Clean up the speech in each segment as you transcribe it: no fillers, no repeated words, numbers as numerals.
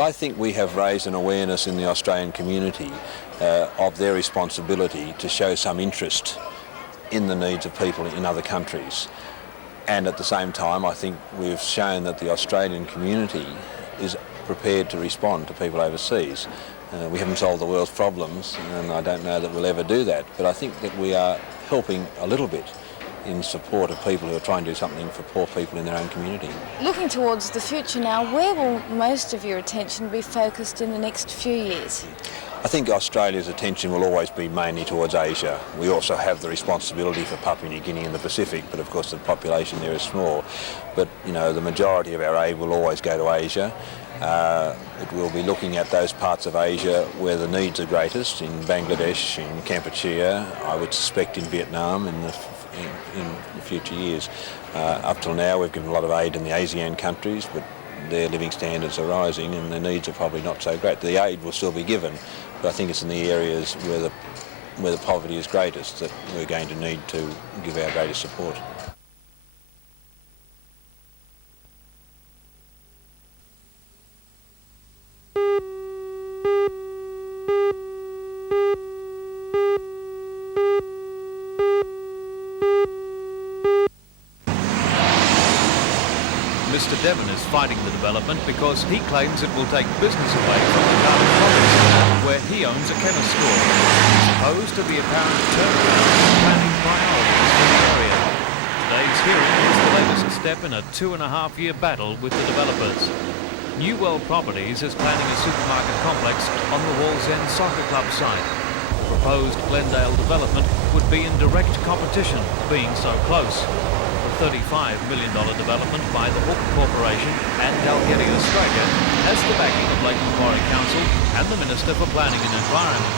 I think we have raised an awareness in the Australian community of their responsibility to show some interest in the needs of people in other countries. And at the same time, I think we've shown that the Australian community is prepared to respond to people overseas. We haven't solved the world's problems, and I don't know that we'll ever do that, but I think that we are helping a little bit in support of people who are trying to do something for poor people in their own community. Looking towards the future now, where will most of your attention be focused in the next few years? I think Australia's attention will always be mainly towards Asia. We also have the responsibility for Papua New Guinea and the Pacific, but of course the population there is small. But you know, the majority of our aid will always go to Asia. It will be looking at those parts of Asia where the needs are greatest, in Bangladesh, in Kampuchea, I would suspect in Vietnam in the future years. Up till now we've given a lot of aid in the ASEAN countries, but their living standards are rising and their needs are probably not so great. The aid will still be given, but I think it's in the areas where the poverty is greatest that we're going to need to give our greatest support. Mr Devon is fighting the development because he claims it will take business away from the Cardiff province, where he owns a chemist store. He's opposed to the apparent turnaround in planning priorities for the area. Today's hearing is the latest step in a 2.5-year battle with the developers. New World Properties is planning a supermarket complex on the Wallsend Soccer Club site. The proposed Glendale development would be in direct competition, being so close. $35 million development by the Hawke Corporation and Dalgety Australia has the backing of Lake Macquarie Council and the Minister for Planning and Environment.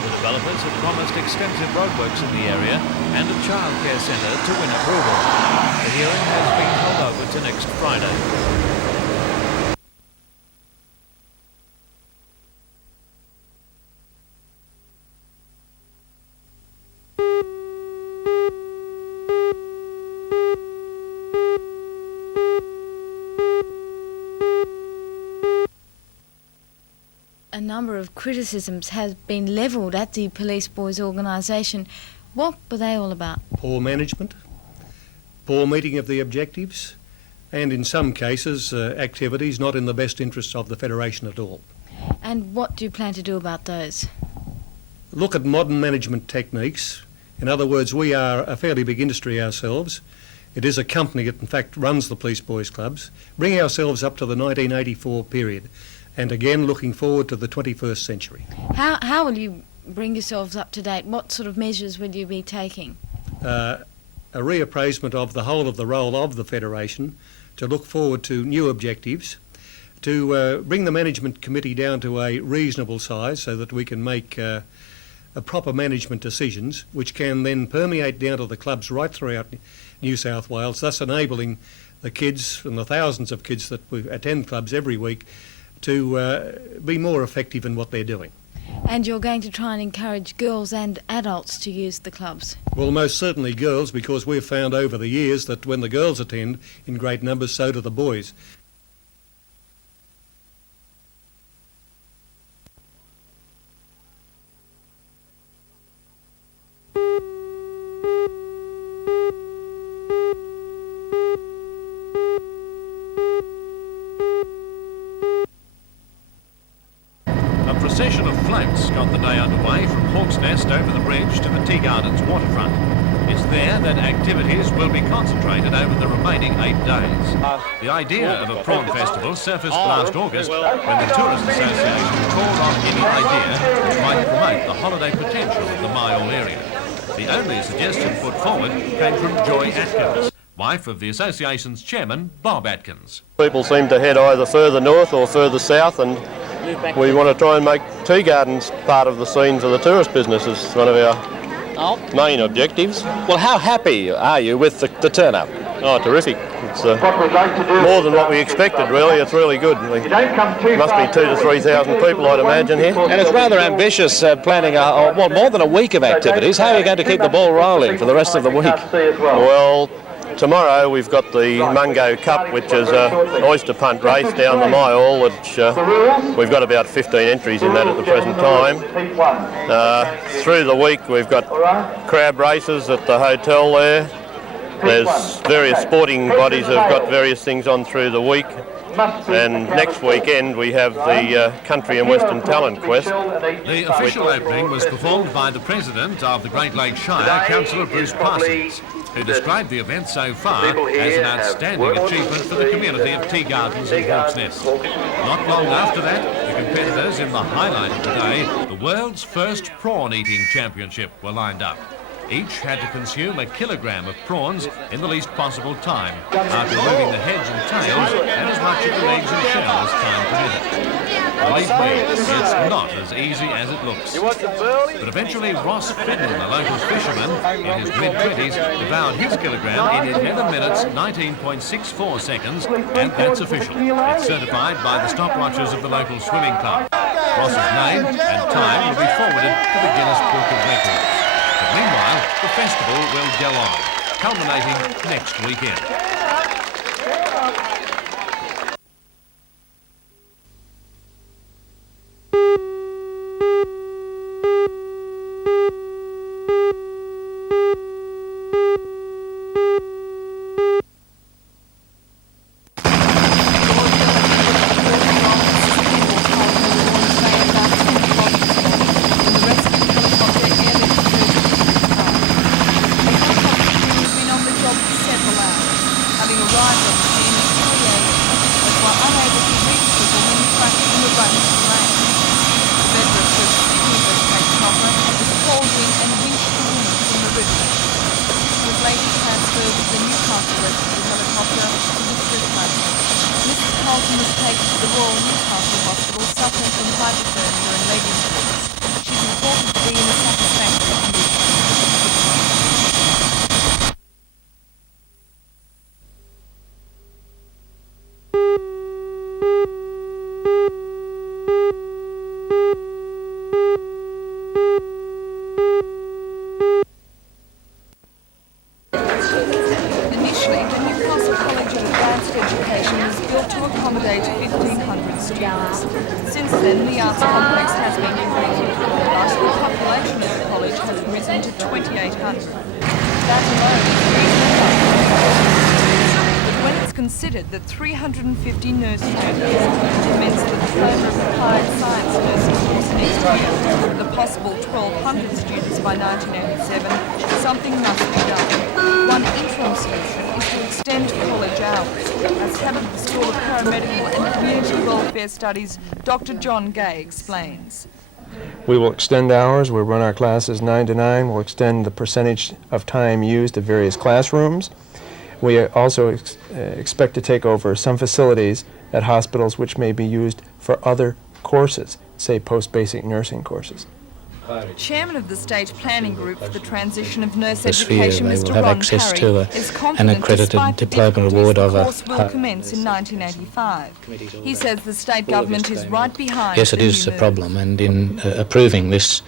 The developers have promised extensive roadworks in the area and a childcare centre to win approval. The hearing has been held over to next Friday. A number of criticisms have been levelled at the Police Boys organisation. What were they all about? Poor management, poor meeting of the objectives, and in some cases activities not in the best interests of the Federation at all. And what do you plan to do about those? Look at modern management techniques. In other words, we are a fairly big industry ourselves. It is a company that in fact runs the Police Boys Clubs. Bring ourselves up to the 1984 period. And again, looking forward to the 21st century. How will you bring yourselves up to date? What sort of measures will you be taking? A reappraisement of the whole of the role of the Federation, to look forward to new objectives, to bring the management committee down to a reasonable size so that we can make a proper management decisions which can then permeate down to the clubs right throughout New South Wales, thus enabling the kids and the thousands of kids that attend clubs every week to be more effective in what they're doing. And you're going to try and encourage girls and adults to use the clubs? Well, most certainly girls, because we've found over the years that when the girls attend in great numbers, so do the boys. A procession of floats got the day underway from Hawke's Nest over the bridge to the Tea Gardens waterfront. It's there that activities will be concentrated over the remaining 8 days. The idea of a prawn festival surfaced last August when the Tourist Association called on any idea which might promote the holiday potential of the Myall area. The only suggestion put forward came from Joy Atkins, wife of the association's chairman, Bob Atkins. People seem to head either further north or further south, and we want to try and make tea gardens part of the scene for the tourist business as one of our main objectives. Well, how happy are you with the turn-up? Oh, terrific. It's more than what we expected, really. It's really good. There must be 2,000 to 3,000 people, I'd imagine, here. And it's rather ambitious planning, more than a week of activities. How are you going to keep the ball rolling for the rest of the week? Well, tomorrow we've got the Mungo Cup, which is an oyster punt race down the mile, which we've got about 15 entries in that at the present time. Through the week we've got crab races at the hotel there. There's various sporting bodies that have got various things on through the week. And next weekend we have the Country and Western Talent Quest. The official opening was performed by the President of the Great Lakes Shire, Councillor Bruce Parsons, who described the event so far as an outstanding achievement for the community of Tea Gardens and Hawk's Nest. Not long after that, the competitors in the highlight of the day, the world's first prawn eating championship, were lined up. Each had to consume a kilogram of prawns in the least possible time, after removing the heads and tails and as much of the legs and shell as time permitted. Believe me, it's not as easy as it looks. But eventually Ross Fidden, a local fisherman in his mid-20s, devoured his kilogram in 11 minutes, 19.64 seconds, and that's official. It's certified by the stopwatchers of the local swimming club. Ross's name and time will be forwarded to the Guinness Book of Records. Meanwhile, the festival will go on, culminating next weekend. That 350 nurse students commence the Diploma of Applied Science nursing course next year, with a possible 1,200 students by 1987, something must be done. One interim solution is to extend college hours, as head of the School of Paramedical and Community Welfare Studies, Dr. John Gay explains. We will extend hours. We'll run our classes 9 to 9. We'll extend the percentage of time used at various classrooms. We also expect to take over some facilities at hospitals which may be used for other courses, say post-basic nursing courses. Chairman of the State Planning Group for the Transition of Nurse this Education, year they Mr. will have Ron access Parry, to is an confident accredited despite the diploma award the of a course will commence in 1985. He says the state government is right behind. Yes, it is a problem, and in approving this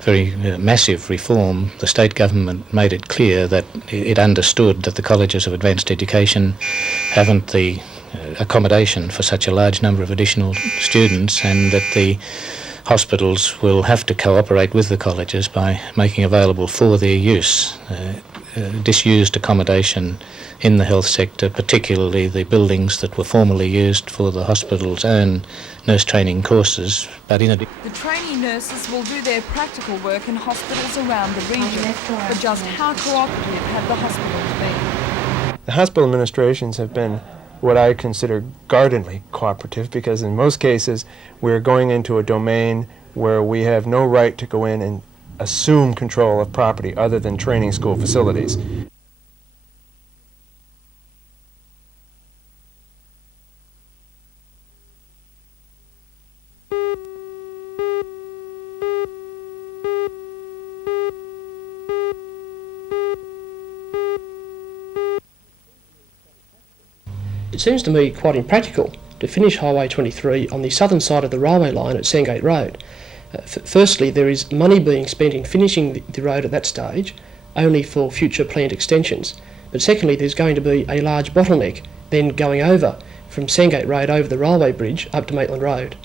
very massive reform, the state government made it clear that it understood that the colleges of advanced education haven't the accommodation for such a large number of additional students, and that the hospitals will have to cooperate with the colleges by making available for their use disused accommodation in the health sector, particularly the buildings that were formerly used for the hospital's own nurse training courses. But in addition, the trainee nurses will do their practical work in hospitals around the region, but just how cooperative have the hospitals been? The hospital administrations have been what I consider guardedly cooperative, because in most cases we're going into a domain where we have no right to go in and assume control of property other than training school facilities. It seems to me quite impractical to finish Highway 23 on the southern side of the railway line at Sandgate Road. Firstly, there is money being spent in finishing the road at that stage, only for future planned extensions. But secondly, there's going to be a large bottleneck then going over from Sandgate Road over the railway bridge up to Maitland Road.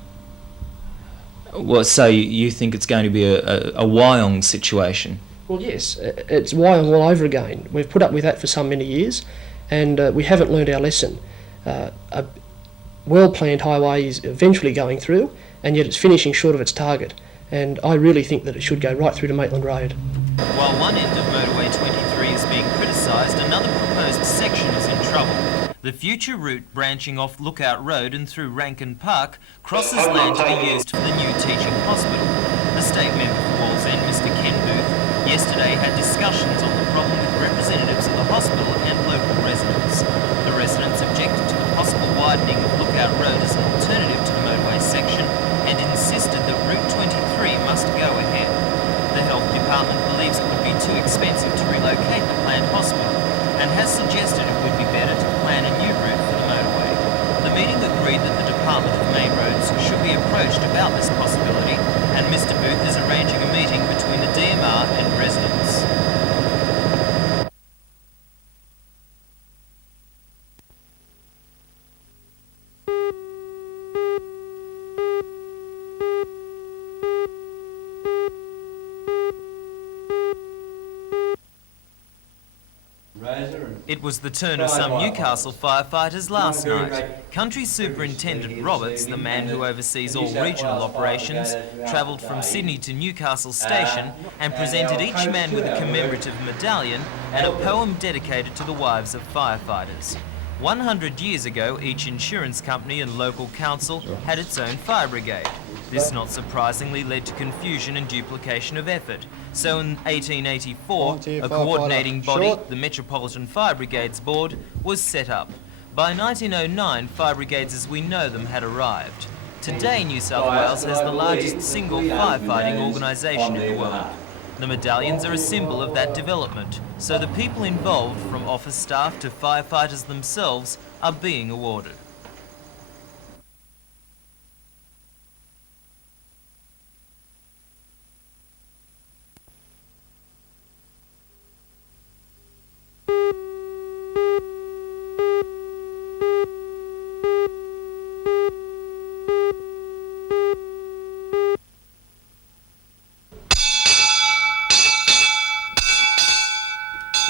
Well, so you think it's going to be a Wyong situation? Well, yes, it's Wyong all over again. We've put up with that for so many years, and we haven't learned our lesson. A well-planned highway is eventually going through, and yet it's finishing short of its target. And I really think that it should go right through to Maitland Road. While one end of motorway 23 is being criticised, another proposed section is in trouble. The future route branching off Lookout Road and through Rankin Park crosses land to be used for the new teaching hospital. The state member for Walls End, Mr Ken Booth, yesterday had discussions on the problem with representatives of the hospital and local residents. The residents objected to the possible widening of Lookout Road as an alternative to the motorway section and insisted that Route 23 must go ahead. The Health Department believes it would be too expensive to relocate the planned hospital and has suggested it would be better to plan a new route for the motorway. The meeting agreed that the Department of Main Roads should be approached about this possibility, and Mr Booth is arranging a meeting between the DMR and residents. It was the turn of some Newcastle firefighters last night. Country Superintendent Roberts, the man who oversees all regional operations, travelled from Sydney to Newcastle Station and presented each man with a commemorative medallion and a poem dedicated to the wives of firefighters. 100 years ago, each insurance company and local council had its own fire brigade. This, not surprisingly, led to confusion and duplication of effort. So in 1884, a coordinating body, the Metropolitan Fire Brigades Board, was set up. By 1909, fire brigades as we know them had arrived. Today, New South Wales has the largest single firefighting organisation in the world. The medallions are a symbol of that development, so the people involved, from office staff to firefighters themselves, are being awarded.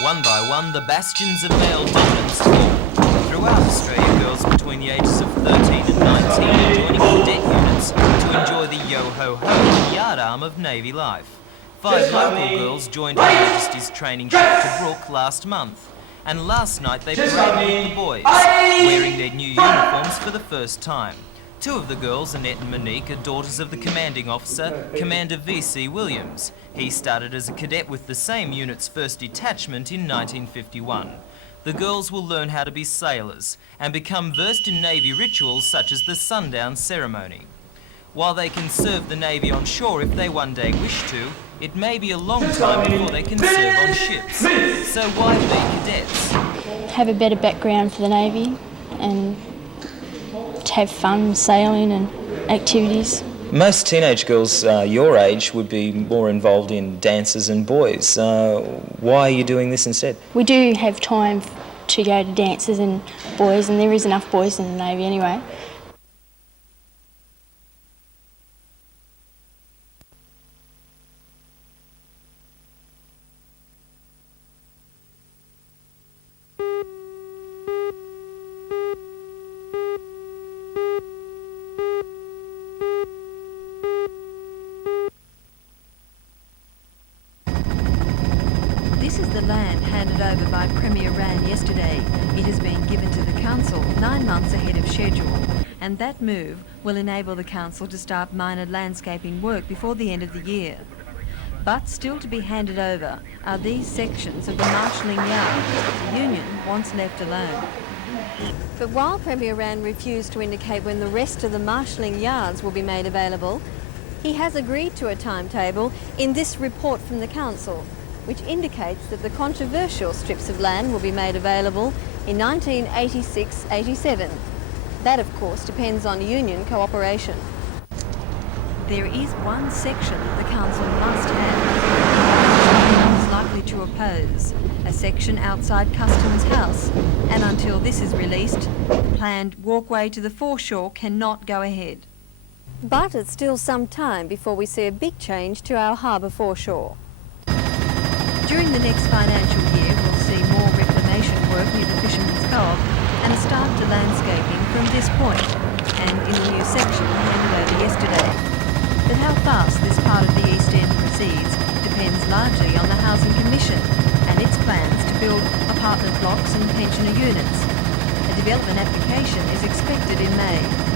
One by one, the bastions of male dominance fall. Throughout Australia, girls between the ages of 13 and 19 are joining cadet units to enjoy the yo-ho-ho and yard arm of Navy life. 5 local girls joined Her Majesty's training ship to Brook last month, and last night they paraded with the boys, wearing their new uniforms for the first time. 2 of the girls, Annette and Monique, are daughters of the commanding officer, Commander V.C. Williams. He started as a cadet with the same unit's 1st detachment in 1951. The girls will learn how to be sailors and become versed in Navy rituals such as the sundown ceremony. While they can serve the Navy on shore if they one day wish to, it may be a long time before they can serve on ships. So why be cadets? Have a better background for the Navy and to have fun sailing and activities. Most teenage girls your age would be more involved in dances and boys. Why are you doing this instead? We do have time to go to dances and boys, and there is enough boys in the Navy anyway. This is the land handed over by Premier Rann yesterday. It has been given to the Council 9 months ahead of schedule, and that move will enable the Council to start minor landscaping work before the end of the year. But still to be handed over are these sections of the marshalling yard that the Union wants left alone. But while Premier Rann refused to indicate when the rest of the marshalling yards will be made available, he has agreed to a timetable in this report from the Council, which indicates that the controversial strips of land will be made available in 1986-87. That, of course, depends on union cooperation. There is one section the Council must have. It's likely likely to oppose, a section outside Customs House, and until this is released, the planned walkway to the foreshore cannot go ahead. But it's still some time before we see a big change to our harbour foreshore. During the next financial year, we'll see more reclamation work near the Fisherman's Cove and a start to landscaping from this point and in the new section handed over yesterday. But how fast this part of the East End proceeds depends largely on the Housing Commission and its plans to build apartment blocks and pensioner units. A development application is expected in May.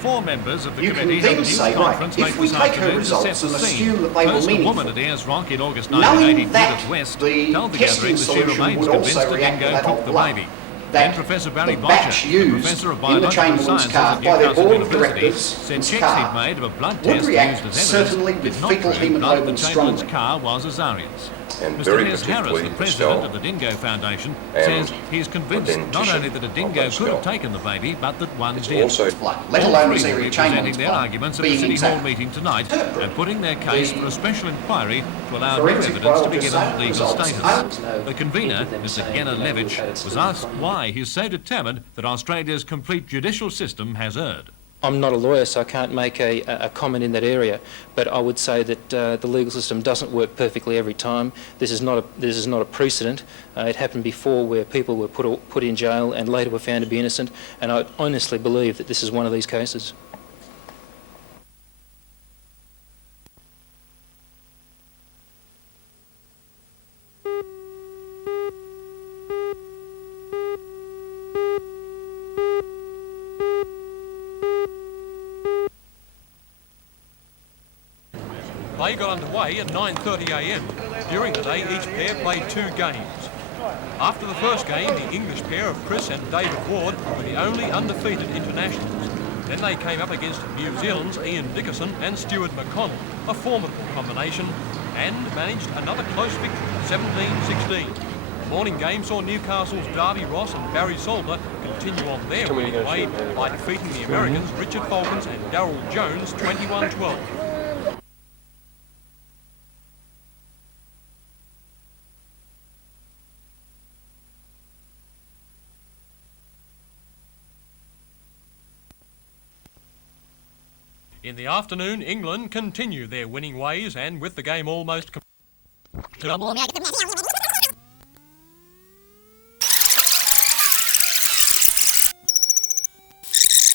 Four members of the You committee can held a then news say, conference right, late if we this take her afternoon to set results the and scene. assume that they were First, a meaningful, woman at Ayers Rock in August knowing 1980, that Judith West, the told the testing gathering that she solution remains would convinced also the react to dingo that took hot the blood, baby. that Then Professor Barry the batch Boscher, the used Professor of in the Biological Chamberlain's Sciences car at by their Newcastle board of University, directors said in checks car he'd made of a blood would test react used as certainly evidence with did not fetal prove blood that hemoglobin Chamberlain's strongly. car was Azaria's. And Mr. very Piers Harris, particularly the the president skull of the Dingo Foundation, and says he's convinced not only that a dingo could have taken the baby, but that one did. also let All alone three was will Harry be Chamberlain's presenting their blood arguments at a being City Hall exact. meeting tonight and putting their case for a special inquiry to allow new Forensic evidence to be biologist given legal results status. The convener, Mr. Genna Levitch, was asked why he's so determined that Australia's complete judicial system has erred. I'm not a lawyer, so I can't make a comment in that area, but I would say that the legal system doesn't work perfectly every time. This is not a precedent. It happened before where people were put in jail and later were found to be innocent, and I honestly believe that this is one of these cases. Play got underway at 9:30 a.m. During the day, each pair played 2 games. After the first game, the English pair of Chris and David Ward were the only undefeated internationals. Then they came up against New Zealand's Ian Dickerson and Stuart McConnell, a formidable combination, and managed another close victory, 17-16. The morning game saw Newcastle's Darby Ross and Barry Solder continue on their winning way by defeating the Americans Richard Falkins and Darryl Jones 21-12. In the afternoon, England continue their winning ways, and with the game almost complete.